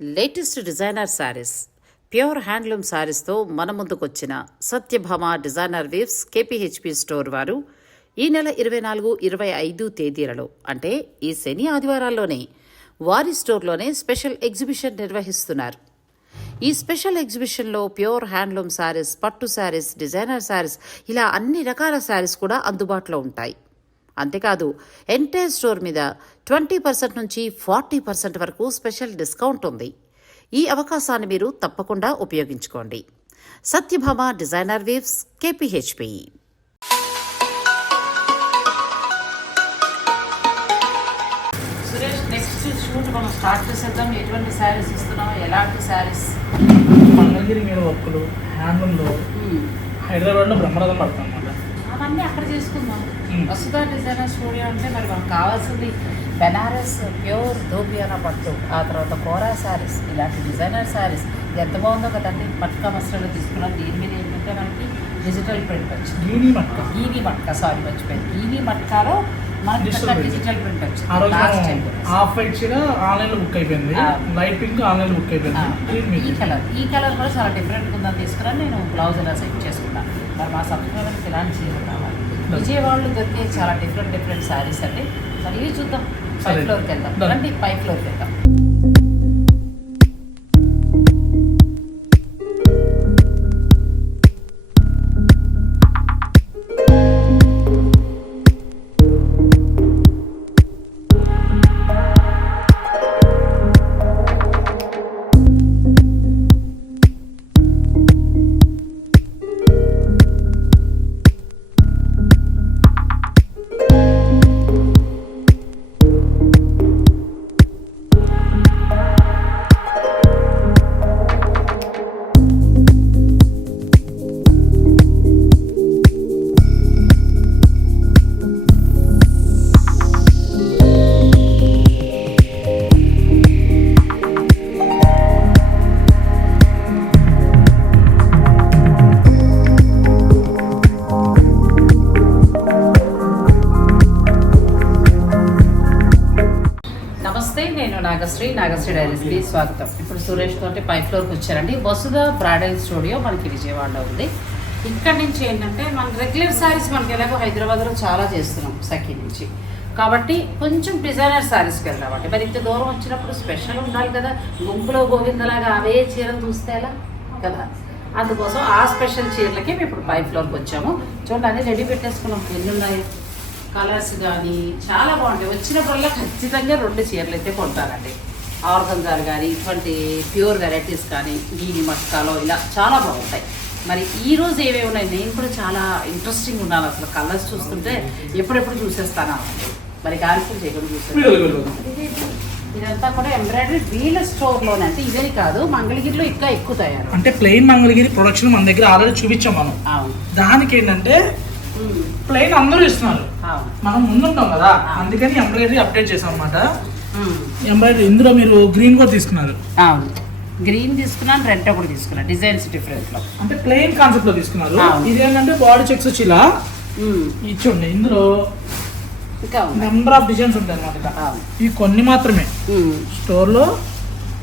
Latest designer saris. Pure handloom శారీస్తో మన ముందుకొచ్చిన Satyabhama designer waves KPHB store వారు ఈ నెల ఇరవై నాలుగు ఇరవై ఐదు తేదీలలో అంటే ఈ శని ఆదివారాల్లోనే వారి స్టోర్లోనే స్పెషల్ ఎగ్జిబిషన్ నిర్వహిస్తున్నారు. ఈ స్పెషల్ ఎగ్జిబిషన్లో ప్యూర్ హ్యాండ్లూమ్ శారీస్ పట్టు శారీస్ డిజైనర్ శారీస్ ఇలా అన్ని రకాల శారీస్ కూడా అందుబాటులో ఉంటాయి. అంతేకాదు ఎంటైర్ స్టోర్ మీద ట్వంటీ పర్సెంట్ నుంచి ఫార్టీ పర్సెంట్ వరకు స్పెషల్ డిస్కౌంట్ ఉంది. ఈ అవకాశాన్ని మీరు తప్పకుండా ఉపయోగించుకోండి. Satyabhama designer waves KPHB. Suresh next shoot మనం స్టార్ట్ చేసేద్దాం. ఎటువంటి శారీస్ ఇస్తున్నాం ఎలాంటి శారీస్ మంగళగిరి మీద వర్కులు హ్యాండ్లూమ్లో హైదరాబాద్లో బ్రహ్మరథం పడతాం అవన్నీ అక్కడ చేసుకుందాం. వసుధ డిజైనర్ స్టూడియో అంటే మరి మనకు కావాల్సింది బెనారస్ ప్యూర్ ధోపియానా పట్టు. ఆ తర్వాత కోరా శారీస్ ఇలాంటి డిజైనర్ శారీస్. ఎంత బాగుందో కదండి పట్టుక మస్టర్లో తీసుకున్నాం. దీని మీద ఏంటంటే మనకి డిజిటల్ ప్రింట్ వచ్చింది గీని మట్క. ఈవీ మట్కా సారీ మర్చిపోయింది ఈవీ మట్కాలో మనకి. డిజిటల్ ప్రింట్ ఆ రోజు వచ్చింది హాఫ్ వైట్ చీర ఆన్లైన్లో బుక్ అయిపోయింది. లైట్ పింక్ ఆన్లైన్లో బుక్ అయిపోయింది. ఈ కలర్. ఈ కలర్ కూడా చాలా డిఫరెంట్గా ఉందని తీసుకురా నేను బ్లౌజ్ ఇలా సెట్ చేసుకున్నా. మరి మా సబ్స్క్రైబర్కి ఇలాంటి చీర కావాలి విజయవాడలో దొరికే చాలా డిఫరెంట్ డిఫరెంట్ శారీస్ అండి ఇవి చూద్దాం పై. ఫ్లోర్కి వెళ్దాం. రండి పై ఫ్లోర్కి వెళ్దాం నాగశ్రీ నాగశ్రీ డైరీస్కి స్వాగతం. ఇప్పుడు సురేష్ తోటి పై ఫ్లోర్కి వచ్చారండి. వసుధ బ్రాడల్ స్టూడియో మనకి విజయవాడలో ఉంది. ఇక్కడ నుంచి ఏంటంటే మన రెగ్యులర్ శారీస్ మనకి ఎలాగో హైదరాబాద్లో చాలా చేస్తున్నాం సఖీ నుంచి. కాబట్టి కొంచెం డిజైనర్ శారీస్కి వెళ్దామండి మరి ఇంత దూరం వచ్చినప్పుడు స్పెషల్ ఉండాలి కదా. గుంపులో గోవిందలాగా అవే చీరలు చూస్తే ఎలా? కదా. అందుకోసం ఆ స్పెషల్ చీరలకి మేము ఇప్పుడు పై ఫ్లోర్కి వచ్చాము. చూడండి అన్నీ రెడీ పెట్టేసుకున్నాం. ఎన్ని ఉన్నాయి? కలర్స్ కానీ చాలా బాగుంటాయి. వచ్చినప్పుడల్లా ఖచ్చితంగా రెండు చీరలు అయితే కొంటారండి. ఆర్గంజాలు కానీ ఇటువంటి ప్యూర్ వెరైటీస్ కానీ గీని మట్కాలో ఇలా చాలా బాగుంటాయి. మరి ఈ రోజు ఏవేవి ఉన్నాయి? నేను కూడా చాలా ఇంట్రెస్టింగ్ ఉన్నాను అసలు కలర్స్ చూస్తుంటే. ఎప్పుడెప్పుడు చూసేస్తాను? మరి గారికి చేయకుండా చూసేస్తాను. ఇదంతా కూడా ఎంబ్రాయిడరీ వీళ్ళ స్టోర్లోనే. అంటే ఇదే కాదు మంగళగిరిలో ఇంకా ఎక్కువ తయారు. అంటే ప్లెయిన్ మంగళగిరి ప్రొడక్షన్ మన దగ్గర ఆల్రెడీ చూపించాం మనం. దానికి ఏంటంటే ప్లెయిన్ అందరూ ఇస్తున్నారు. మనం ముందుంటాం కదా. అందుకని ఎంబ్రాయిడరీ అప్డేట్ చేసాం అనమాట. ఎంబ్రాయిడరీ ఇందులో మీరు గ్రీన్ కూడా తీసుకున్నారు. గ్రీన్ తీసుకున్నాను రెడ్ ఒకటి తీసుకున్నాను. డిజైన్స్ డిఫరెంట్లో అంటే ప్లెయిన్ కాన్సెప్ట్లో తీసుకున్నారు. ఇదేంటంటే బాడీ చెక్స్ వచ్చి ఇలా ఇచ్చండి ఇందులో నెంబర్ ఆఫ్ డిజైన్స్ ఉంటాయి అనమాట. ఇవి కొన్ని మాత్రమే. స్టోర్లో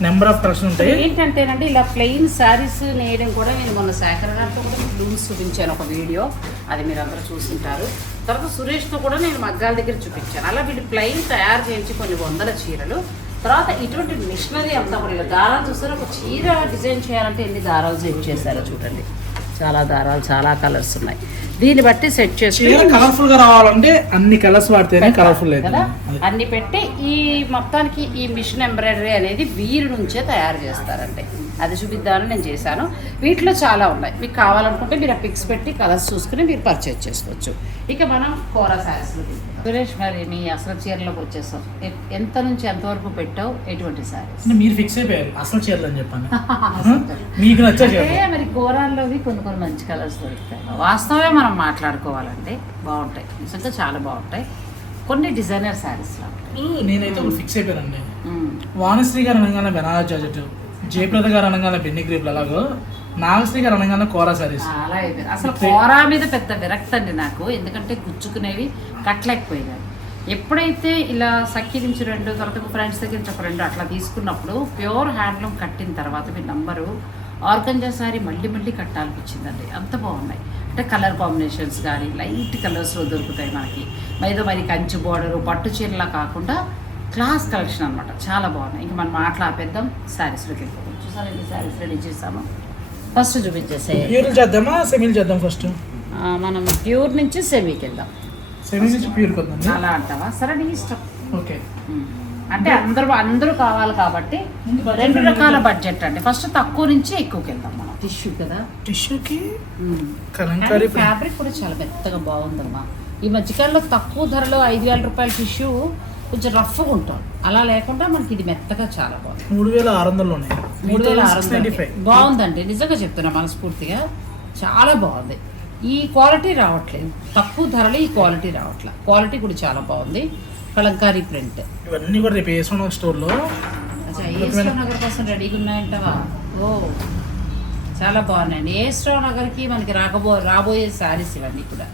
నెంబర్ ఆఫ్ కలెక్షన్ ఉంటాయి. ఏంటంటేనండి ఇలా ప్లెయిన్ శారీస్ నేయడం కూడా నేను మొన్న సేకరణతో కూడా బ్లూస్ చూపించాను ఒక వీడియో. అది మీరు అందరూ చూసింటారు. తర్వాత సురేష్తో కూడా నేను మగ్గాల దగ్గర చూపించాను. అలా వీళ్ళు ప్లెయిన్ తయారు చేయించి కొన్ని వందల చీరలు. తర్వాత ఇటువంటి మిషనరీ అంతా కూడా ఇలా దారాలు చూస్తారు ఒక చీర డిజైన్ చేయాలంటే ఎన్ని దారాలు సెట్ చేశారో చూడండి. చాలా దారాలు చాలా కలర్స్ ఉన్నాయి. దీన్ని బట్టి సెట్ చీర చేసి కలర్ఫుల్గా రావాలంటే అన్ని కలర్స్ వాడితేనే కలర్ఫుల్ కదా? అన్ని పెట్టి ఈ మొత్తానికి ఈ మిషన్ ఎంబ్రాయిడరీ అనేది వీరి నుంచే తయారు చేస్తారంటే అది చూపిద్దామని నేను చేశాను. వీటిలో చాలా ఉన్నాయి. మీకు కావాలనుకుంటే మీరు ఆ పిక్స్ పెట్టి కలర్స్ చూసుకుని మీరు పర్చేజ్ చేసుకోవచ్చు. ఇక మనం కోరా శారీస్లో సురేష్ మరి నీ అసలు చీరలోకి వచ్చేస్తాం ఎ- ఎంత నుంచి ఎంతవరకు పెట్టావు ఎటువంటి అంటే మీరు ఫిక్స్ అయిపోయారు. అసలు చీరలు అని చెప్పాను. మీకు నచ్చే మరి కూరల్లోవి కొన్ని కొన్ని మంచి కలర్స్ దొరుకుతాయి. వాస్తవమే మనం మాట్లాడుకోవాలంటే బాగుంటాయి. నిజంగా చాలా బాగుంటాయి. కొన్ని డిజైనర్ శారీస్లో నేనైతే ఫిక్స్ అయిపోయానండి. వాణిశ్రీ గారు అనగానే బెనారస్ జాకెట్ జయప్రద గారు అనగానే బెన్ని గ్రీప్లు అలాగో నాగశ్రీ గారు అనగానే కోరా సారీస్ అలా అయిపోయింది అసలు కోరా మీద పెద్ద విరక్తి అండి నాకు. ఎందుకంటే గుచ్చుకునేవి కట్టలేకపోయినాయి ఎప్పుడైతే ఇలా సఖీ నుంచి రెండు తర్వాత ఫ్రెండ్స్ దగ్గర నుంచి ఒక రెండు అట్లా తీసుకున్నప్పుడు ప్యూర్ హ్యాండ్లూమ్ కట్టిన తర్వాత మీ నంబరు ఆర్గంజా సారీ మళ్ళీ మళ్ళీ కట్టాలనిపించిందండి. అంత బాగున్నాయి. అంటే కలర్ కాంబినేషన్స్ కానీ లైట్ కలర్స్లో దొరుకుతాయి మనకి. ఏదో మరి కంచి బోర్డరు పట్టు చీరలా కాకుండా క్లాస్ కలెక్షన్ అనమాట చాలా బాగున్నాయి. ఇంకా మనం మాట్లాడేద్దాం. శారీస్లోకి వెళ్ళిపోతాం చూసారా ఎన్ని శారీస్ రెడీ చేసాము ఫస్ట్ చూపించేసే ప్యూర్ చేద్దామా సెమీలు చేద్దాం ఫస్ట్? ఆ, మనం ప్యూర్ నుంచి సెమీకి వెళ్దాం. సెమీ నుంచి ప్యూర్ కొద్దండి అలా అంటావా? సరే నీ ఇష్టం. ఓకే. అంటే అందరూ అందరూ కావాలి కాబట్టి రెండు రకాల బడ్జెట్ అండి. ఫస్ట్ తక్కువ నుంచి ఎక్కువకి వెళ్దాం మనం. టిష్యూ కదా? టిష్యూకి. కలంకారీ ఫ్యాబ్రిక్ కూడా చాలా మెత్తగా బాగుందమ్మా. ఈ మధ్యకాలంలో తక్కువ ధరలో ఐదు వేల రూపాయల టిష్యూ కొంచెం రఫ్గా ఉంటాం. అలా లేకుండా మనకి ఇది మెత్తగా చాలా బాగుంది. మూడు వేల ఆరు వందలలోనే మూడు వేల ఆరు. ఫైవ్. బాగుందండి. నిజంగా చెప్తున్నా మనస్ఫూర్తిగా. చాలా బాగుంది. ఈ క్వాలిటీ రావట్లేదు. తక్కువ ధరలో ఈ క్వాలిటీ రావట్లేదు క్వాలిటీ కూడా చాలా బాగుంది. కలంకారీ ప్రింట్. ఇవన్నీ కూడా రేపు వేసుకున్న స్టోర్లో. నగర్ కోసం రెడీగా ఉన్నాయంటవా? ఓ చాలా బాగున్నాయండి. ఏ స్టో నగర్కి మనకి రాకబో రాబోయే శారీస్ ఇవన్నీ కూడా.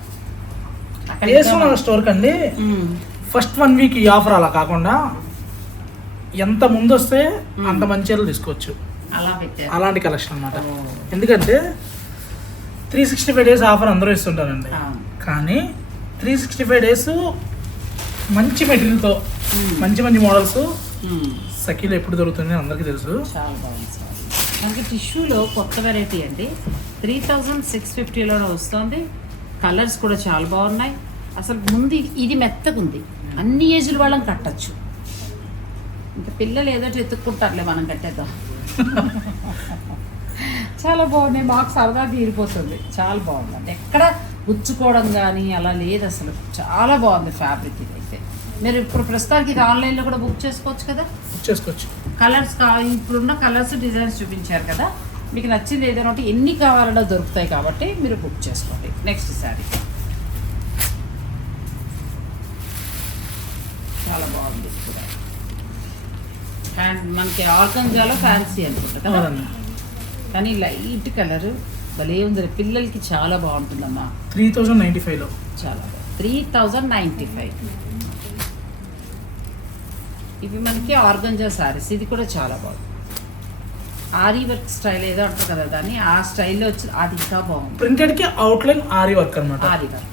అక్కడ స్టోర్కి అండి? మ్మ్. ఫస్ట్ వన్ వీక్ ఈ ఆఫర్ అలా కాకుండా ఎంత ముందు వస్తే అంత మంచి చీరలు తీసుకోవచ్చు. అలాంటి కలెక్షన్ అన్నమాట. ఓ. ఎందుకంటే three sixty five days offer అందరూ ఇస్తుంటారండి. కానీ త్రీ సిక్స్టీ ఫైవ్ డేస్ మంచి మెటీరియల్తో. మంచి మంచి మోడల్స్. సఖీలు ఎప్పుడు దొరుకుతుంది అందరికీ తెలుసు. చాలా బాగుంది సార్. మనకి టిష్యూలో కొత్త వెరైటీ అండి. త్రీ థౌజండ్ సిక్స్ ఫిఫ్టీలోనే వస్తుంది. కలర్స్ కూడా చాలా బాగున్నాయి. అసలు ముందు ఇది- ఇది మెత్తగుంది. అన్ని ఏజ్ల వాళ్ళని కట్టచ్చు. ఇంకా పిల్లలు ఏదో ఎత్తుక్కుంటారులే మనం కట్టేద్దాం. చాలా బాగున్నాయి. మాకు సరదా తీరిపోతుంది. చాలా బాగుందండి ఎక్కడ గుచ్చుకోవడం కానీ అలా లేదు అసలు. చాలా బాగుంది ఫ్యాబ్రిక్ ఇది అయితే. మీరు ఇప్పుడు ప్రస్తుతానికి ఇది ఆన్లైన్లో కూడా బుక్ చేసుకోవచ్చు కదా? బుక్ చేసుకోవచ్చు. కలర్స్ కా ఇప్పుడున్న కలర్స్ డిజైన్స్ చూపించారు కదా? మీకు నచ్చింది ఏదైనా ఒకటి ఎన్ని కావాలన్నా దొరుకుతాయి కాబట్టి మీరు బుక్ చేసుకోండి. నెక్స్ట్ శారీ చాలా బాగుంది ఇది కూడా అండ్ మనకి ఆర్గంజాలో ఫ్యాన్సీ అనుకుంటా. కదా కానీ లైట్ కలర్ భలే ఉంది పిల్లలకి చాలా బాగుంటుందమ్మా. త్రీ థౌజండ్ నైంటీ ఫైవ్లో. చాలా త్రీ థౌజండ్ నైంటీ ఫైవ్. ఇవి మనకి ఆర్గంజా సారీస్ ఇది కూడా చాలా బాగుంది. ఆరీ వర్క్ స్టైల్ ఏదో అంటారు కదా దాన్ని. ఆ స్టైల్లో వచ్చి అది ఇంకా బాగుంది. ప్రింటెడ్కి అవుట్లైన్ ఆరి వర్క్ అనమాట ఆరీ వర్క్.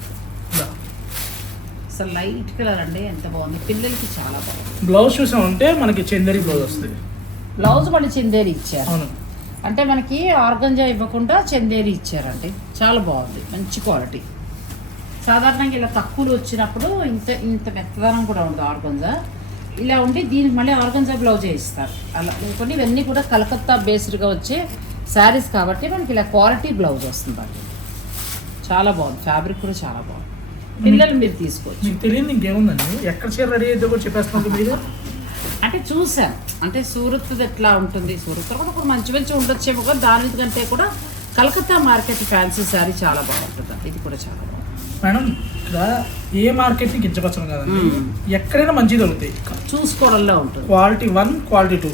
అసలు లైట్ కలర్ అండి ఎంత బాగుంది. పిల్లలకి చాలా బాగుంది. బ్లౌజ్ చూసామంటే మనకి చందేరి బ్లౌజ్ వస్తుంది. బ్లౌజ్ మళ్ళీ చందేరి ఇచ్చారు. అవును. అంటే మనకి ఆర్గంజా ఇవ్వకుండా చందేరి ఇచ్చారండి. చాలా బాగుంది. మంచి క్వాలిటీ. సాధారణంగా ఇలా తక్కువలో వచ్చినప్పుడు ఇంత ఇంత మెత్తదనం కూడా ఉండదు ఆర్గంజా. ఇలా ఉండి దీనికి మళ్ళీ ఆర్గంజా బ్లౌజ్ ఇస్తారు. అలా కొన్ని ఇవన్నీ కూడా కలకత్తా బేస్డ్గా వచ్చే శారీస్ కాబట్టి మనకి ఇలా క్వాలిటీ బ్లౌజ్ వస్తుందండి చాలా బాగుంది. ఫ్యాబ్రిక్ కూడా చాలా బాగుంది. పిల్లలు మీరు తీసుకోవచ్చు. మీకు తెలియదు ఇంకేముందండి? ఎక్కడ చీర రెడీ అయితే కూడా చెప్పేస్తున్నారు మీరు? అంటే చూసాను అంటే సూరత్ ఎట్లా ఉంటుంది? సూరత్ కూడా ఒక మంచి మంచి ఉండొచ్చేమో కానీ దాని కంటే కూడా కలకత్తా మార్కెట్ ఫ్యాన్సీ శారీ చాలా బాగుంటుంది ఇది కూడా చాలా మేడం ఇక్కడ ఏ మార్కెట్ని కించపరచడం కాదండి. మ్మ్. ఎక్కడైనా మంచి దొరుకుతాయి. చూసుకోవడంలో ఉంటుంది. Quality one quality two.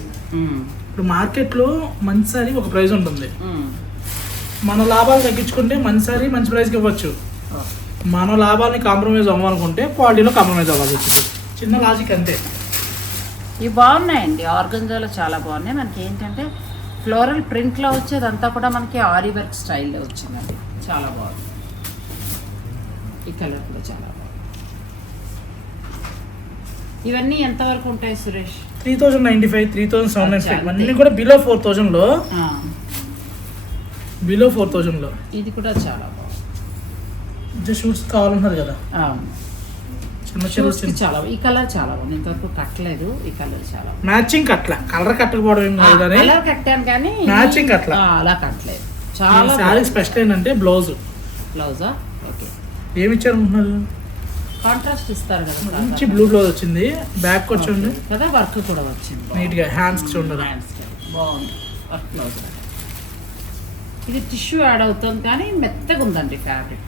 ఇప్పుడు మార్కెట్లో మంచి సారీ ఒక ప్రైస్ ఉంటుంది. మన లాభాలు తగ్గించుకుంటే మంచి సారీ మంచి ప్రైస్కి ఇవ్వచ్చు. మన లాభాన్ని కాంప్రమైజ్ అవ్వాలనుకుంటే క్వాలిటీలో కాంప్రమైజ్ వచ్చింది చిన్న లాజిక్ అంతే. ఇవి బాగున్నాయండి. ఆర్గంజాలో చాలా బాగున్నాయి. మనకి ఏంటంటే ఫ్లోరల్ ప్రింట్లో వచ్చేదంతా కూడా మనకి ఆరీ వర్క్ స్టైల్లో వచ్చిందండి. చాలా బాగుంది. ఈ కలర్ కూడా చాలా బాగుంది. ఇవన్నీ ఎంతవరకు ఉంటాయి Suresh? Three thousand ninety five three thousand seven nine five అన్నీ. కూడా బిలో ఫోర్ థౌజండ్లో ఆ, బిలో ఫోర్ థౌజండ్లో ఇది కూడా చాలా బాగుంది. షూట్స్ కావాలన్నారు కదా. చాలా ఈ కలర్ చాలా బాగుంది. ఇంతవరకు కట్టలేదు. ఈ కలర్ చాలా. మ్యాచింగ్ కట్ల కలర్ కట్టకపోవడం కలర్ కట్టాను కానీ అట్లా. ఆ, అలా కట్టలేదు. చాలా శారీ స్పెషల్ ఏంటంటే బ్లౌజ్ బ్లౌజా ఓకే. ఏమి ఇచ్చారు అనుకుంటున్నారు కాంట్రాస్ట్ ఇస్తారు కదా మంచి బ్లూ బ్లౌజ్ వచ్చింది. బ్యాక్ వచ్చి కదా వర్క్ కూడా వచ్చింది. నీట్గా హ్యాండ్స్ చూడండి. కి. బాగుంది. వర్క్ బ్లౌజ్ ఇది టిష్యూ యాడ్ అవుతుంది కానీ మెత్తగా ఉందండి ఫ్యాబ్రిక్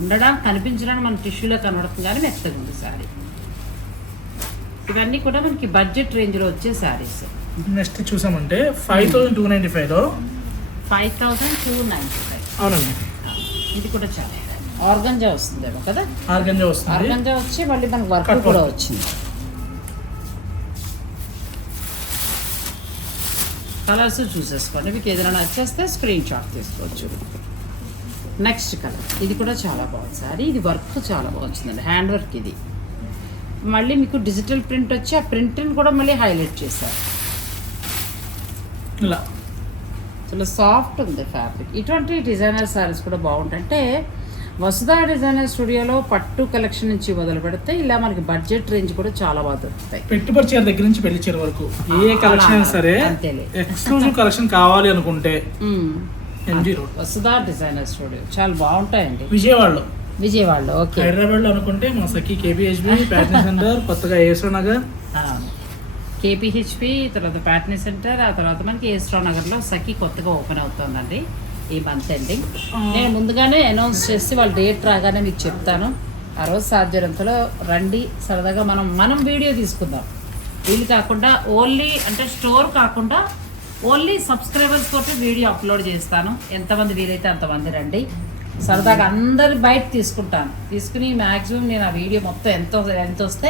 ఉండడానికి కనిపించడానికి మన టిష్యూలో కనబడుతుంది కానీ మెత్తగా ఉంది శారీ ఇవన్నీ కూడా మనకి బడ్జెట్ రేంజ్లో వచ్చే శారీస్ నెక్స్ట్ చూసామంటే ఫైవ్ థౌసండ్ టూ నైంటీ ఫైవ్లో five thousand two ninety five అవునండి. ఇది కూడా చాలా. ఆర్గంజా వస్తుందేమో కదా? ఆర్గంజా వస్తుంది. ఆర్గంజా వచ్చి మళ్ళీ మనకు వర్క్ కూడా. వచ్చింది. కలర్స్ చూసేసుకోండి. మీకు ఏదైనా నచ్చేస్తే స్క్రీన్ షాట్ తీసుకోవచ్చు. నెక్స్ట్ కలర్ ఇది కూడా చాలా బాగుంది సారీ. ఇది వర్క్ చాలా బాగుంది హ్యాండ్ వర్క్ ఇది. మళ్ళీ మీకు డిజిటల్ ప్రింట్ వచ్చి ఆ ప్రింట్ని కూడా మళ్ళీ హైలైట్ చేశారు. ఇలా. చాలా సాఫ్ట్ ఉంది ఫ్యాబ్రిక్ ఇటువంటి డిజైనర్ సారీస్ కూడా బాగుంటాయి అంటే వసుధా డిజైనర్ స్టూడియోలో పట్టు కలెక్షన్ నుంచి మొదలు పెడితే ఇలా మనకి బడ్జెట్ రేంజ్ కూడా చాలా బాగా దొరుకుతాయి. పెట్టుబడి చీర దగ్గర నుంచి పెళ్ళి చీర వరకు ఏ కలెక్షన్ అయినా సరే. ఎక్స్క్లూజివ్ కలెక్షన్ కావాలి అనుకుంటే. MG road. Vasudha designer studio చాలా బాగుంటాయండి. విజయవాడలో. విజయవాడలో ఓకే. హైదరాబాద్లో అనుకుంటే మన సఖీ కేబిహెచ్బి ప్యాటర్న్ సెంటర్ కొత్తగా ఏసో నగర్. కేపీహెచ్పి తర్వాత ప్యాట్నీ సెంటర్ ఆ తర్వాత మనకి ఏస్ట్రా నగర్లో సఖీ కొత్తగా ఓపెన్ అవుతుందండి ఈ మంత్ ఎండింగ్. నేను ముందుగానే అనౌన్స్ చేసి వాళ్ళ డేట్ రాగానే మీకు చెప్తాను. ఆ రోజు సాధ్యనంతలో రండి సరదాగా మనం మనం వీడియో తీసుకుందాం. వీళ్ళు కాకుండా ఓన్లీ అంటే స్టోర్ కాకుండా ఓన్లీ సబ్స్క్రైబర్స్ తోటి వీడియో అప్లోడ్ చేస్తాను. ఎంతమంది వీలైతే అంతమంది రండి. సరదాగా అందరి బయట తీసుకుంటాను. తీసుకుని మ్యాక్సిమం నేను ఆ వీడియో మొత్తం ఎంత ఎంత వస్తే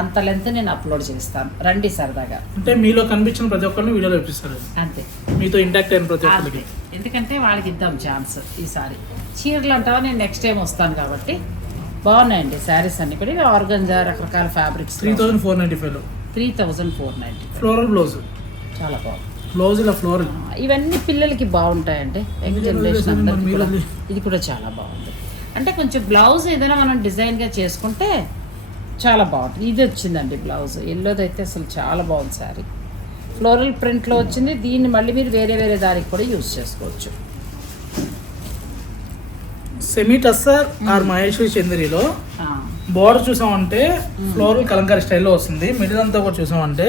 అంత లెంత్ నేను అప్లోడ్ చేస్తాను. రండి సరదాగా. అంటే మీలో కనిపించిన ప్రతి ఒక్కరిని వీడియోలో చూపిస్తారు. అంతే. మీతో ఇంటాక్ట్ అయిన ప్రతి ఒక్కరికి. ఎందుకంటే వాళ్ళకి ఇద్దాం ఛాన్స్ ఈసారి. చీరలు అంటావా? నేను నెక్స్ట్ టైం వస్తాను కాబట్టి. బాగున్నాయండి శారీస్ అన్ని కూడా. ఆర్గంజా రకరకాల fabrics three thousand four ninety five three thousand four ninety floral blouse చాలా బాగుంది. బ్లౌజ్ ఇలా ఫ్లోరల్ ఇవన్నీ పిల్లలకి బాగుంటాయండి. యంగ్ జనరేషన్ అందరికీ కూడా ఇది కూడా చాలా బాగుంది. అంటే కొంచెం బ్లౌజ్ ఏదైనా మనం డిజైన్గా చేసుకుంటే చాలా బాగుంటుంది. ఇది వచ్చిందండి బ్లౌజ్. ఎల్లోది అయితే అసలు చాలా బాగుంది శారీ. ఫ్లోరల్ ప్రింట్లో వచ్చింది. దీన్ని మళ్ళీ మీరు వేరే వేరే దానికి కూడా యూజ్ చేసుకోవచ్చు. సెమీ టస్సర్ ఆర్ మహేశ్వరి చంద్రిలో బోర్డర్ చూసామంటే ఫ్లోరల్ కలంకారీ స్టైల్లో వస్తుంది. మిడిల్ అంతా కూడా చూసామంటే.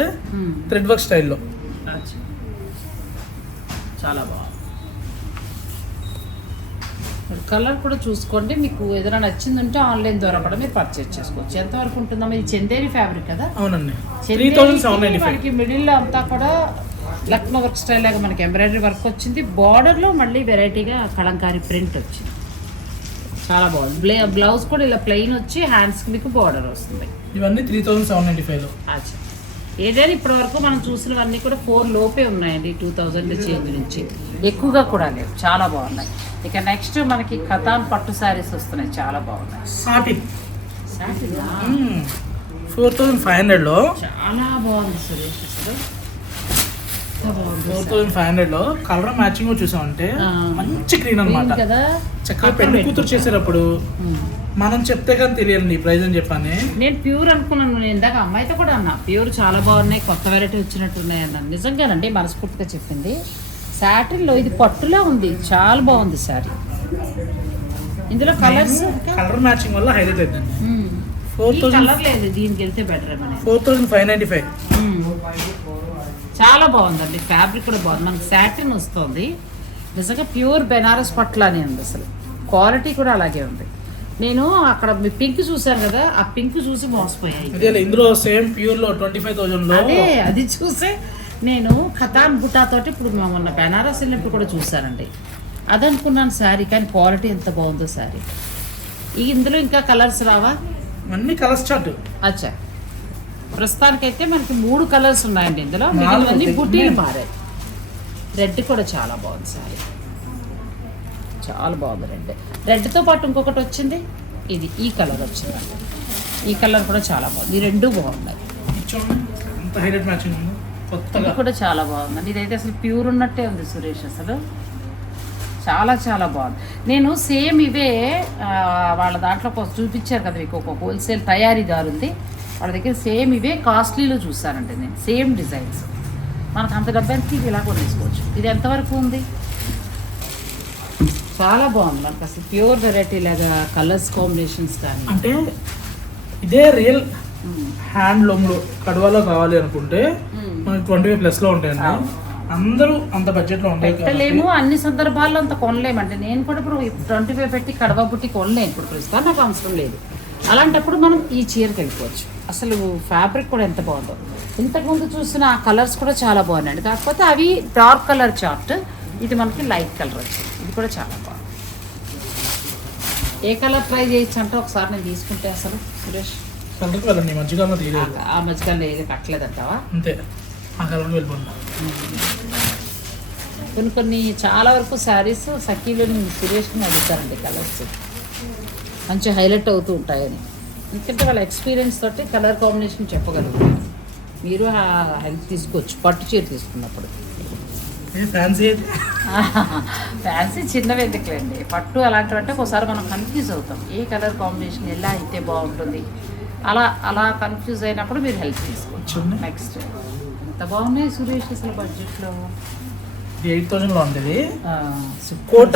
థ్రెడ్ వర్క్ స్టైల్లో. చాలా బాగుంది. కలర్ కూడా చూసుకోండి. మీకు ఏదైనా నచ్చిందంటే ఆన్లైన్ ద్వారా కూడా మీరు పర్చేజ్ చేసుకోవచ్చు. ఎంతవరకు ఉంటుందమ్మా? ఇది చందేరి ఫ్యాబ్రిక్ కదా? అవునండి. మనకి మిడిల్ అంతా కూడా లక్నో వర్క్ స్టైల్ లాగా మనకి ఎంబ్రాయిడరీ వర్క్ వచ్చింది. Border లో మళ్ళీ వెరైటీగా కలంకారీ ప్రింట్ వచ్చింది. చాలా బాగుంది. బ్లే బ్లౌజ్ కూడా ఇలా ప్లెయిన్ వచ్చి హ్యాండ్స్కి మీకు బార్డర్ వస్తుంది. ఇవన్నీ త్రీ థౌసండ్ సెవెన్ నైన్టీ ఫైవ్లో అచ్చా. ఏదైనా ఇప్పటి వరకు మనం చూసినవన్నీ కూడా ఫోర్ లోపే ఉన్నాయండి టూ థౌజండ్ చేంజ్ నుంచి. ఎక్కువగా కూడా లేవు. చాలా బాగున్నాయి. ఇక నెక్స్ట్ మనకి కథాన్ పట్టు శారీస్ వస్తున్నాయి. చాలా బాగున్నాయి. సాటిన్ శారీలా? ఫోర్ థౌసండ్ ఫైవ్ హండ్రెడ్లో చాలా బాగుంది సురేష్ అసలు. ఫోర్ థౌసండ్ ఫైవ్ హండ్రెడ్లో కలర్ మ్యాచింగ్ చూసామంటే. మంచి గ్రీన్ అనమాట కదా? చక్కగా పెళ్ళి కూతురు చేసేటప్పుడు. మనం చెప్తే కానీ తెలియదు ఈ ప్రైజ్ అని చెప్పాను. నేను ప్యూర్ అనుకున్నాను. నేను ఇందాక అమ్మాయితో కూడా అన్నా ప్యూర్ చాలా బాగున్నాయి కొత్త వెరైటీ వచ్చినట్టు ఉన్నాయి అన్నాను. నిజంగానండి మనస్ఫూర్తిగా చెప్పింది. శాటిన్లో ఇది పట్టులా ఉంది చాలా బాగుంది శారీ ఇందులో కలర్స్ కలర్ మ్యాచింగ్ వల్ల హైలైట్ అవుతుంది ఫోర్ థౌసండ్ కలర్ లేదు దీనికి వెళ్తే better four thousand five ninety five చాలా బాగుందండి. ఫ్యాబ్రిక్ కూడా బాగుంది. మనకి శాటిన్ వస్తుంది. నిజంగా ప్యూర్ బెనారస్ పట్లానే ఉంది అసలు. క్వాలిటీ కూడా అలాగే ఉంది. నేను అక్కడ మీ పింక్ చూశాను కదా ఆ పింక్ చూసి మోసపోయాయి. అదే ఇందులో సేమ్ ప్యూర్లో ట్వంటీ ఫైవ్ థౌసండ్ అదే అది చూసే నేను ఖతాన్ బుటా తోటి ఇప్పుడు మేము మొన్న బెనారస్ వెళ్ళినప్పుడు కూడా చూసానండి అది అనుకున్నాను శారీ కానీ క్వాలిటీ ఎంత బాగుందో శారీ. ఇందులో ఇంకా కలర్స్ రావా? అన్ని కలర్స్ చార్ట్. అచ్చా. ప్రస్తుతానికైతే మనకి మూడు కలర్స్ ఉన్నాయండి ఇందులో. మిగిలినవన్నీ. బుటీలు మారాయి. రెడ్ కూడా చాలా బాగుంది సారీ. చాలా బాగుంది రెడ్. రెడ్తో పాటు ఇంకొకటి వచ్చింది. ఇది ఈ కలర్ వచ్చిందండి ఈ కలర్ కూడా చాలా బాగుంది. ఈ రెండు బాగున్నాయి. ఇది కొత్తగా. కూడా చాలా బాగుందండి. ఇదైతే అసలు ప్యూర్ ఉన్నట్టే ఉంది సురేష్ అసలు. చాలా చాలా బాగుంది. నేను సేమ్ ఇవే వాళ్ళ దాంట్లో చూపించారు కదా మీకు. ఒక హోల్సేల్ తయారీదారు ఉంది వాళ్ళ దగ్గర సేమ్ ఇవే కాస్ట్లీలో చూసానండి నేను. Same designs. మనకు అంత డబ్బానికి ఇది ఇలా కూడా తీసుకోవచ్చు. ఇది ఎంతవరకు ఉంది? చాలా బాగుంది. మనకు అసలు ప్యూర్ వెరైటీ లాగా కలర్స్ కాంబినేషన్స్ కానీ. అంటే ఇదే రియల్ ఉమ్. హ్యాండ్లూమ్లో కడవలో కావాలి అనుకుంటే. మనకి ట్వంటీ ఫైవ్ ప్లస్లో ఉంటాయండి. అందరూ అంత బడ్జెట్లో ఉంటాయి పెట్టలేము. అన్ని సందర్భాల్లో అంత కొనలేమంటే నేను కూడా ఇప్పుడు ట్వంటీ ఫైవ్ పెట్టి కడవ పుట్టి కొనలేను. ఇప్పుడు ప్రస్తుతం నాకు అవసరం లేదు. అలాంటప్పుడు మనం ఈ చీరకి వెళ్ళిపోవచ్చు. అసలు ఫ్యాబ్రిక్ కూడా ఎంత బాగుందో. ఇంతకుముందు చూసిన ఆ కలర్స్ కూడా చాలా బాగున్నాయండి. కాకపోతే అవి డార్క్ కలర్ చార్ట్. ఇది మనకి లైట్ కలర్ వచ్చింది. ఇది కూడా చాలా బాగుంది. ఏ కలర్ ట్రై చేయొచ్చు అంటే ఒకసారి నేను తీసుకుంటే అసలు సురేష్. ఆ మధ్యకాలంలో ఏది కట్టలేదంటావా? అంతే. ఆ కలర్కి కొన్ని కొన్ని చాలా వరకు శారీస్ సఖీలను సురేష్ని అడుగుతారండి కలర్స్. మంచి హైలైట్ అవుతూ ఉంటాయని. ఎందుకంటే వాళ్ళ ఎక్స్పీరియన్స్ తోటి కలర్ కాంబినేషన్ చెప్పగలుగుతారు. మీరు హెల్ప్ తీసుకోవచ్చు పట్టు చీర తీసుకున్నప్పుడు. ఫ్యాన్సీ ఫ్యాన్సీ చిన్నవి ఎందుకులేండి పట్టు అలాంటివి అంటే ఒకసారి మనం కన్ఫ్యూజ్ అవుతాం. ఏ కలర్ కాంబినేషన్ ఎలా అయితే బాగుంటుంది? అలా అలా కన్ఫ్యూజ్ అయినప్పుడు మీరు హెల్ప్ తీసుకోవచ్చు. నెక్స్ట్ ఎంత బాగున్నాయి సురేష్ అసలు బడ్జెట్లో ఎయిట్ థౌజండ్లో ఉంటుంది. కోట.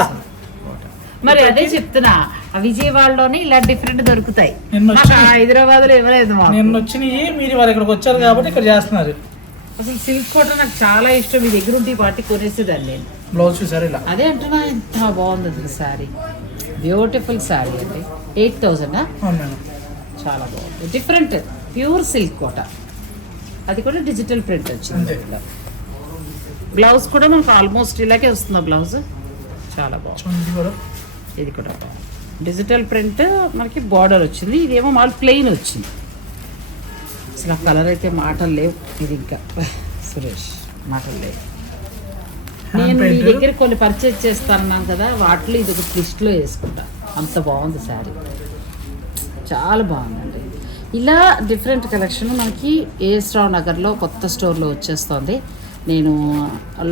మరి అదే చెప్తున్నా ఆ విజయవాడలోనే ఇలా డిఫరెంట్ దొరుకుతాయి. హైదరాబాద్లో ఇవ్వలేదు. నేను వచ్చినవి మీరు వాళ్ళు ఇక్కడికి వచ్చారు కాబట్టి ఇక్కడ చేస్తున్నారు. అసలు సిల్క్ కోట నాకు చాలా ఇష్టం మీ దగ్గర ఉంటే పార్టీ కొనేసేదాన్ని నేను. బ్లౌజ్ చూసారు ఇలా? అదే అంటున్నా ఎంత బాగుంది అసలు శారీ బ్యూటిఫుల్ శారీ అండి. ఎయిట్ థౌజండా చాలా బాగుంది. Different pure silk Kota. అది కూడా డిజిటల్ ప్రింట్ వచ్చింది. బ్లౌజ్ కూడా మనకు ఆల్మోస్ట్ ఇలాగే వస్తుంది బ్లౌజ్ చాలా బాగుంది. ఇది కూడా. డిజిటల్ ప్రింట్ మనకి బార్డర్ వచ్చింది. ఇదేమో మాల్ ప్లెయిన్ వచ్చింది. అసలు ఆ కలర్ అయితే మాటలు లేవు. ఇది ఇంకా. సురేష్ మాటలు లేవు. నేను మీ దగ్గర కొన్ని పర్చేజ్ చేస్తాను కదా వాటిలో ఇది ఒక లిస్ట్లో వేసుకుంటా. అంత బాగుంది శారీ. చాలా బాగుందండి. ఇలా డిఫరెంట్ కలెక్షన్ మనకి ఏఎస్రావు నగర్లో కొత్త స్టోర్లో వచ్చేస్తుంది. నేను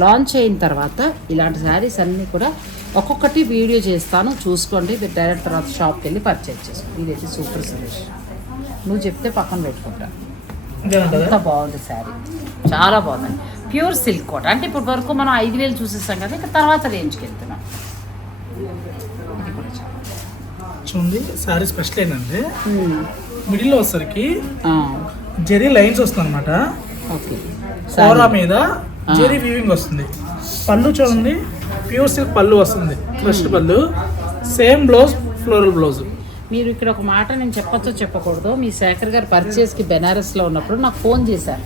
లాంచ్ అయిన తర్వాత ఇలాంటి శారీస్ అన్నీ కూడా ఒక్కొక్కటి వీడియో చేస్తాను. చూసుకోండి. మీరు డైరెక్ట్ తర్వాత షాప్కి వెళ్ళి పర్చేజ్ చేసుకోండి. ఇదైతే సూపర్ సురేష్ నువ్వు చెప్తే పక్కన పెట్టుకుంటా. ఎంత బాగుంది శారీ. చాలా బాగుంది. Pure silk Kota. అంటే ఇప్పటి వరకు మనం ఐదు వేలు చూసేస్తాం కదా ఇంకా తర్వాత రేంజ్కి వెళ్తున్నాం. ఇది కూడా చాలా చూడండి శారీ స్పెషల్ ఏంటంటే. మిడిల్లో వచ్చేసరికి జెరీ లైన్స్ వస్తుంది అనమాట ఓకే. కోరా మీద జెరీ వీవింగ్ వస్తుంది. పళ్ళు చూడండి. ప్యూర్ సిల్క్ పళ్ళు వస్తుంది. ఫస్ట్ పళ్ళు. సేమ్ బ్లౌజ్ ఫ్లోరల్ బ్లౌజ్ మీరు ఇక్కడ ఒక మాట నేను చెప్పచ్చో చెప్పకూడదు మీ శేఖర్ గారు పర్చేస్కి బెనారస్లో ఉన్నప్పుడు నాకు ఫోన్ చేశారు.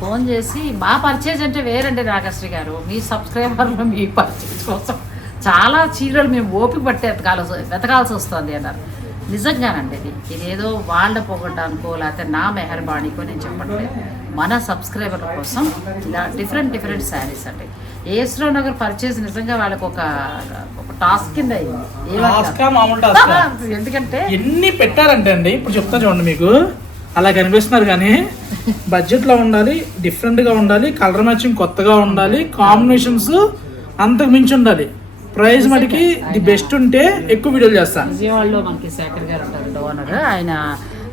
ఫోన్ చేసి మా పర్చేజ్ అంటే వేరండి నాగశ్రీ గారు. మీ సబ్స్క్రైబర్లు మీ పర్చేజ్ కోసం చాలా చీరలు మేము ఓపిక పట్టి వెతకాల్సి వస్తుంది అన్నారు. నిజంగానండి ఇది. ఇదేదో వాళ్ళ పొగడ్డానికో లేకపోతే నా మెహర్బాణికో నేను చెప్పట్లేదు. మన సబ్స్క్రైబర్ల కోసం ఇలా డిఫరెంట్ డిఫరెంట్ శారీస్ అండి. ఏస్రో నగర్ పర్చేజ్ నిజంగా వాళ్ళకి ఒక ఒక టాస్క్ కింద అయింది. ఏమంటారు? టాస్కా మామూలు టాస్కా ఎందుకంటే ఎన్ని పెట్టారంటే అండి? ఇప్పుడు చెప్తా చూడండి మీకు. అలా కనిపిస్తున్నారు కానీ బడ్జెట్లో ఉండాలి డిఫరెంట్గా ఉండాలి కలర్ మ్యాచింగ్ కొత్తగా ఉండాలి కాంబినేషన్స్ అంతకు మించి ఉండాలి. ప్రైస్ మటుకి ది బెస్ట్ ఉంటే ఎక్కువ వీడియోలు చేస్తాను విజయవాడలో మనకి శేఖర్ గారు ఉంటారు డోనర్ ఆయన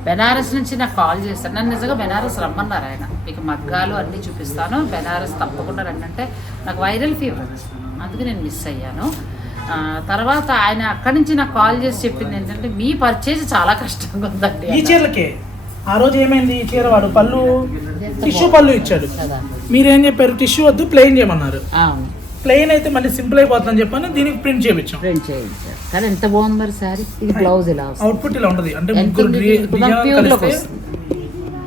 బెనారస్ నుంచి నాకు కాల్ చేశారు. నన్ను నిజంగా బెనారస్ రమ్మన్నారు ఆయన. మీకు మగ్గాలు అన్నీ చూపిస్తాను. బెనారస్ తప్పకుండా రండి అంటే నాకు వైరల్ ఫీవర్ అందుకే నేను మిస్ అయ్యాను. తర్వాత ఆయన అక్కడి నుంచి నాకు కాల్ చేసి చెప్పింది ఏంటంటే మీ పర్చేజ్ చాలా కష్టంగా ఉందండి ఈ. చీరలకే? ఆ రోజు ఏమైంది? ఈ చీర వాడు పళ్ళు టిష్యూ పళ్ళు ఇచ్చాడు. మీరేం చెప్పారు? టిష్యూ వద్దు ప్లెయిన్ చేయమన్నారు. ప్లెయిన్ అయితే మళ్ళీ సింపుల్ అయిపోతుందని చెప్పని దీనికి ప్రింట్ చేయించాం. ప్రింట్ చేయించారు కానీ ఎంత బాగుంది మరి సారీ? ఇది బ్లౌజ్ ఇలా వస్తుంది. అవుట్పుట్ ఇలా ఉంటుంది. అంటే ఎంత ముగ్గురు ఉంది? డి- కలిస్తే వస్తుంది.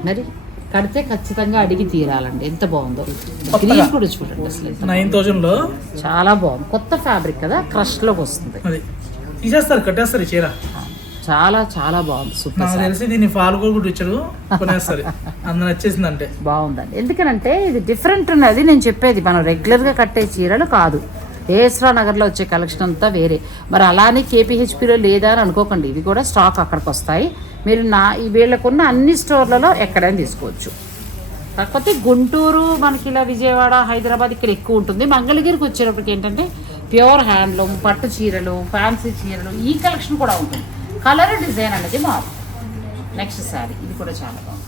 మరి కడితే ఖచ్చితంగా అడిగి తీరాలండి. ఎంత బాగుందో. గ్రీన్ కూడా చూడండి అసలు ఎంత నైన్ థౌజండ్లో చాలా బాగుంది. కొత్త ఫ్యాబ్రిక్ కదా క్రష్లోకి వస్తుంది. అది. తీసేస్తారు కట్టేస్తారు ఈ చీర. చాలా చాలా బాగుంది. సూపర్ నాకు తెలిసి దీన్ని ఫాల్ కూడా ఇచ్చాడు. కొనేస్తారు అందరు నచ్చేసిందంటే. బాగుందండి. ఎందుకనంటే ఇది డిఫరెంట్ ఉన్నది. నేను చెప్పేది మనం రెగ్యులర్గా కట్టే చీరలు కాదు. ఏఎస్రా నగర్లో వచ్చే కలెక్షన్ అంతా వేరే. మరి అలానే కేపీహెచ్పిలో లేదా అని అనుకోకండి. ఇవి కూడా స్టాక్ అక్కడికి వస్తాయి. మీరు నా ఈ వీళ్ళకున్న అన్ని స్టోర్లలో ఎక్కడైనా తీసుకోవచ్చు. కాకపోతే గుంటూరు మనకి ఇలా విజయవాడ హైదరాబాద్ ఇక్కడ ఎక్కువ ఉంటుంది. మంగళగిరికి వచ్చేటప్పటికి ఏంటంటే ప్యూర్ హ్యాండ్లూమ్ పట్టు చీరలు ఫ్యాన్సీ చీరలు ఈ కలెక్షన్ కూడా ఉంటుంది. కలర్ డిజైన్ అనేది మారు నెక్స్ట్ శారీ ఇది కూడా చాలా బాగుంది.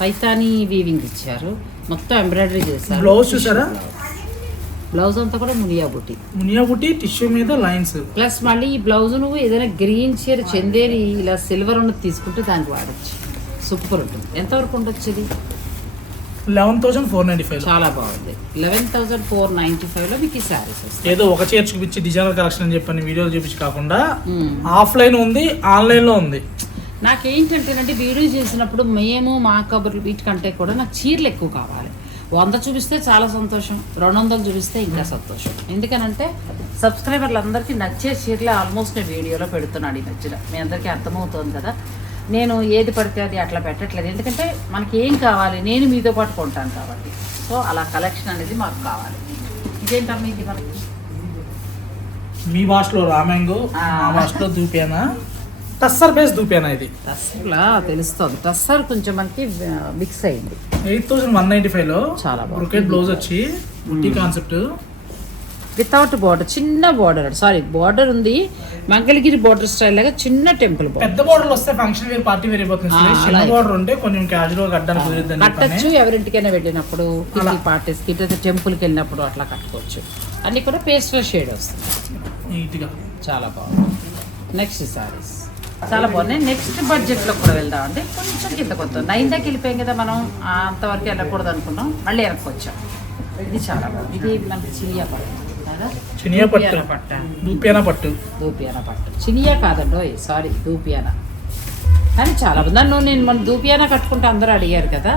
పైతానీ వీవింగ్ ఇచ్చారు. మొత్తం ఎంబ్రాయిడరీ చేశారు. బ్లౌజ్ చూసారా? బ్లౌజ్ అంతా కూడా మునియా బుట్టి. మునియా బుట్టి టిష్యూ మీద లైన్స్ ప్లస్ మళ్ళీ ఈ బ్లౌజ్ నువ్వు ఏదైనా గ్రీన్ చీర చందేరి ఇలా సిల్వర్ ఉన్నది తీసుకుంటే దానికి వాడచ్చు. సూపర్ ఉంటుంది. ఎంతవరకు ఉండొచ్చు ఇది? Eleven thousand four ninety five చాలా బాగుంది. లెవెన్ థౌసండ్ ఫోర్ నైంటీ ఫైవ్లో మీకు ఈ శారీస్ వస్తాయి. ఏదో ఒక చీర చూపించి డిజైనర్ కలెక్షన్ అని చెప్పని వీడియోలు చూపించి కాకుండా. ఆఫ్లైన్ ఉంది ఆన్లైన్లో ఉంది. నాకేంటంటేనంటే వీడియో చేసినప్పుడు మేము మా కబుర్లు వీటికంటే కూడా నాకు చీరలు ఎక్కువ కావాలి. వంద చూపిస్తే చాలా సంతోషం రెండు వందలు చూపిస్తే ఇంకా సంతోషం. ఎందుకనంటే సబ్స్క్రైబర్లు అందరికీ నచ్చే చీరలే ఆల్మోస్ట్ నేను వీడియోలో పెడుతున్నాను ఈ మధ్యన మీ అందరికీ అర్థమవుతుంది కదా? నేను ఏది పడితే అది అట్లా పెట్టట్లేదు. ఎందుకంటే మనకి ఏం కావాలి? నేను మీతో పాటు కొంటాను కాబట్టి. సో అలా కలెక్షన్ అనేది మాకు కావాలి. ఇదేంటమ్మా ఇది మనకి మీ భాషలో రామ్యాంగో ఆ. మా భాషలో దూపేనా? టస్సర్ బేస్ దూపేనా ఇది? టస్సర్లా? తెలుస్తుంది. టస్సర్ కొంచెం మనకి మిక్స్ అయింది. ఎయిట్ థౌసండ్ వన్ నైన్టీ ఫైవ్లో చాలా బాగుంది. బ్రొకెట్ బ్లౌజ్ వచ్చి బుట్టి కాన్సెప్ట్. వితౌట్ బార్డర్ చిన్న బార్డర్ సారీ బార్డర్ ఉంది. మంగళగిరి బార్డర్ స్టైల్ లాగా చిన్న టెంపుల్ పెద్ద బోర్డర్ వస్తే ఫంక్షన్ వేర్ పార్టీ వేర్. చిన్న. బోర్డర్ ఉంటే కొంచెం క్యాజువల్ కట్టడానికి కట్టచ్చు ఎవరింటికైనా వెళ్ళినప్పుడు. పార్టీస్కి ఇటు టెంపుల్కి వెళ్ళినప్పుడు అట్లా కట్టుకోవచ్చు. అన్ని కూడా పేస్టల్ షేడ్ వస్తుంది. నీట్గా చాలా బాగుంది. నెక్స్ట్ సారీస్ చాలా బాగున్నాయి. నెక్స్ట్ బడ్జెట్లో కూడా వెళ్దామండి. కొంచెం కింద కొత్త నైన్ దాకా వెళ్ళిపోయాం కదా మనం. అంతవరకు వెళ్ళకూడదు అనుకున్నాం. మళ్ళీ వెనక్కి వచ్చాం. ఇది చాలా బాగుంది. ఇది మనకి చినియా పట్టు కదా? చినియా పట్టు. దూపియానా పట్ట. దూపేనా పట్టు. దూపియానా పట్టు. చినియా కాదండి సారీ దూపియానా కానీ చాలా బాగుంది నన్ను నేను మన దూపియానా కట్టుకుంటే అందరూ అడిగారు కదా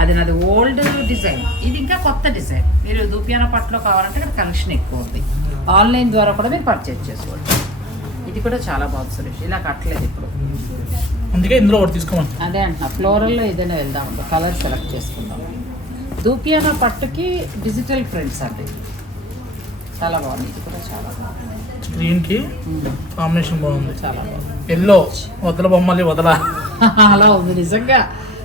అది నాది ఓల్డ్ డిజైన్. ఇది ఇంకా కొత్త డిజైన్. మీరు దూపియానా పట్టులో కావాలంటే ఇక్కడ కలెక్షన్ ఎక్కువ ఉంది. ఆన్లైన్ ద్వారా కూడా మీరు పర్చేజ్ చేసుకోవచ్చు. ఇది కూడా చాలా బాగుంది సురేష్. ఇలా కట్టలేదు ఇప్పుడు. అందుకే ఇందులో ఒకటి తీసుకోమని అదే అంటున్నా ఫ్లోరల్లో ఏదైనా వెళ్దాం కలర్ సెలెక్ట్ చేసుకుందాం. దూపియానా పట్టుకి డిజిటల్ ప్రింట్స్ అండి. చాలా బాగుంది. ఇది కూడా చాలా బాగుంది. గ్రీన్కి కాంబినేషన్ బాగుంది. చాలా బాగుంది. ఎల్లో వదల బొమ్మలి వదల. అలా ఉంది నిజంగా.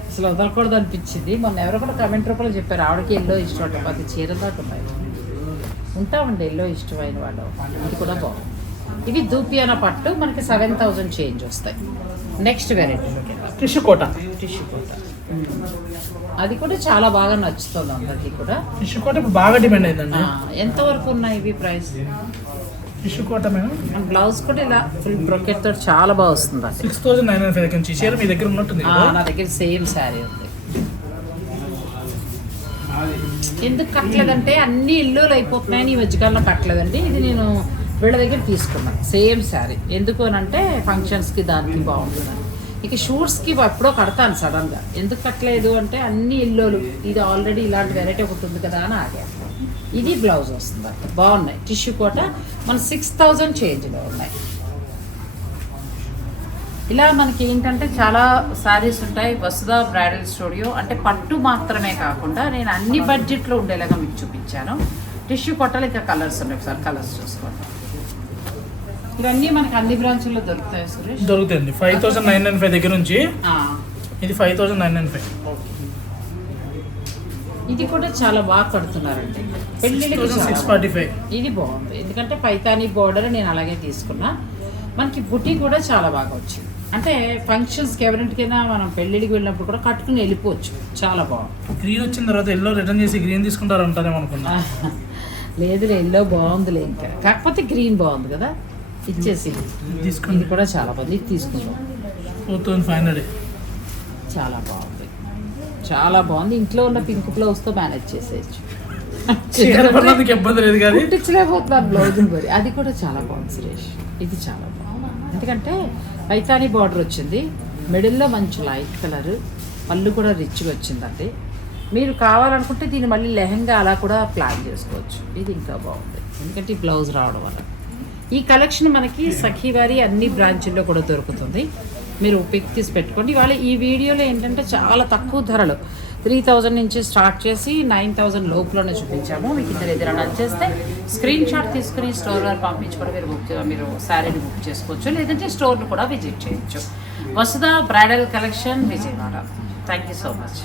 అసలు వదలకూడదు అనిపించింది. మొన్న ఎవరో కూడా కమెంట్ రూపంలో చెప్పారు ఆవిడకి ఎల్లో ఇష్టం అంటే పది చీర దాకా ఉన్నాయి. ఉంటామండి ఎల్లో ఇష్టమైన వాళ్ళు. ఇది కూడా బాగుంది. ఇవి దూపియాన పట్టు మనకి సెవెన్ థౌజండ్ చేంజ్ వస్తాయి. Next variety tissue Kota. Tissue Kota. అది కూడా చాలా బాగా నచ్చుతుంది అందరికీ కూడా. టిష్యూ కోట ఇప్పుడు బాగా డిమాండ్ అయిందండి. ఆ, ఎంతవరకు ఉన్నాయి ఇవి ప్రైస్? టిష్యూ కోట మేము బ్లౌజ్ కూడా ఇలా ఫుల్ బ్రొకెట్ తోటి చాలా బాగా వస్తుంది సిక్స్ థౌసండ్ నైన్ హండ్రెడ్ నుంచి చీర మీ దగ్గర ఉన్నట్టుంది నా దగ్గర సేమ్ శారీ ఉంది. ఎందుకు కట్టలేదంటే అన్ని ఇల్లులు అయిపోతున్నాయని ఈ మధ్యకాలంలో కట్టలేదండి. ఇది నేను వీళ్ళ దగ్గర తీసుకున్నాను. Same sari. ఎందుకు అని అంటే ఫంక్షన్స్కి దానికి బాగుంటుందని. ఇక షూట్స్కి ఎప్పుడో కడతాను సడన్గా ఎందుకు కట్టలేదు అంటే అన్ని ఇల్లులు ఇది ఆల్రెడీ ఇలాంటి వెరైటీ ఒకటి ఉంది కదా అని ఆగాను. ఇది బ్లౌజ్ వస్తుంది. బాగున్నాయి. టిష్యూ కోట మన సిక్స్ థౌజండ్ చేంజ్లో ఉన్నాయి. ఇలా మనకి ఏంటంటే చాలా శారీస్ ఉంటాయి. వసుధ బ్రైడల్ స్టూడియో అంటే పట్టు మాత్రమే కాకుండా నేను అన్ని బడ్జెట్లో ఉండేలాగా మీకు చూపించాను. టిష్యూ కొట్టాలి ఇంకా కలర్స్ ఉన్నాయి. ఒకసారి కలర్స్ చూసుకోండి. ఇవన్నీ మనకి అన్ని బ్రాంచుల్లో దొరుకుతాయి సురేష్? దొరుకుతుంది five thousand nine nine five దగ్గర నుంచి ఇది five thousand nine nine five ఇది కూడా చాలా బాగా కడుతున్నారండి. పెళ్ళిళ్ళకి సిక్స్. ఫార్టీ ఫైవ్ ఇది బాగుంది. ఎందుకంటే పైతానీ బోర్డర్ నేను అలాగే తీసుకున్నా. మనకి బుటీ కూడా చాలా బాగా వచ్చింది. అంటే ఫంక్షన్స్కి ఎవరింటికైనా మనం పెళ్ళిళ్ళకి వెళ్ళినప్పుడు కూడా కట్టుకుని వెళ్ళిపోవచ్చు. చాలా బాగుంది. గ్రీన్ వచ్చిన తర్వాత ఎల్లో రిటర్న్ చేసి గ్రీన్ తీసుకుంటారు అంటారేమో అనుకున్నా. లేదు ఎల్లో బాగుందిలే ఇంకా. కాకపోతే గ్రీన్ బాగుంది కదా. ఇచ్చేసి. తీసుకోండి ఇది కూడా చాలా బాగుంది తీసుకుందాం ఫోర్ థౌసండ్ ఫైవ్ హండ్రెడ్ చాలా బాగుంది. చాలా బాగుంది. ఇంట్లో ఉన్న పింక్ బ్లౌజ్తో మేనేజ్ చేసేయచ్చు. ఇబ్బంది లేదు కానీ. కుట్టించలేకపోతున్నాను బ్లౌజ్ మరి. అది కూడా చాలా బాగుంది సురేష్. ఇది చాలా బాగుంది. ఎందుకంటే పైతానీ బార్డర్ వచ్చింది. మిడిల్లో మంచి లైట్ కలర్ పళ్ళు కూడా రిచ్గా వచ్చిందండి. మీరు కావాలనుకుంటే దీన్ని మళ్ళీ లెహంగా అలా కూడా ప్లాన్ చేసుకోవచ్చు. ఇది ఇంకా బాగుంది. ఎందుకంటే ఈ బ్లౌజ్ రావడం వల్ల. ఈ కలెక్షన్ మనకి సఖీవారి అన్ని బ్రాంచుల్లో కూడా దొరుకుతుంది. మీరు పిక్ తీసి పెట్టుకోండి. ఇవాళ ఈ వీడియోలో ఏంటంటే చాలా తక్కువ ధరలు. త్రీ థౌజండ్ నుంచి స్టార్ట్ చేసి నైన్ థౌజండ్ లోపలనే చూపించాము. మీకు ఇద్దరు ఎదురు నచ్చేస్తే స్క్రీన్ షాట్ తీసుకుని స్టోర్ వారు మీరు బుక్ మీరు శారీని బుక్ చేసుకోవచ్చు. లేదంటే స్టోర్ను కూడా విజిట్ చేయొచ్చు. Vasudha bridal collection Vijayawada. Thank you so much.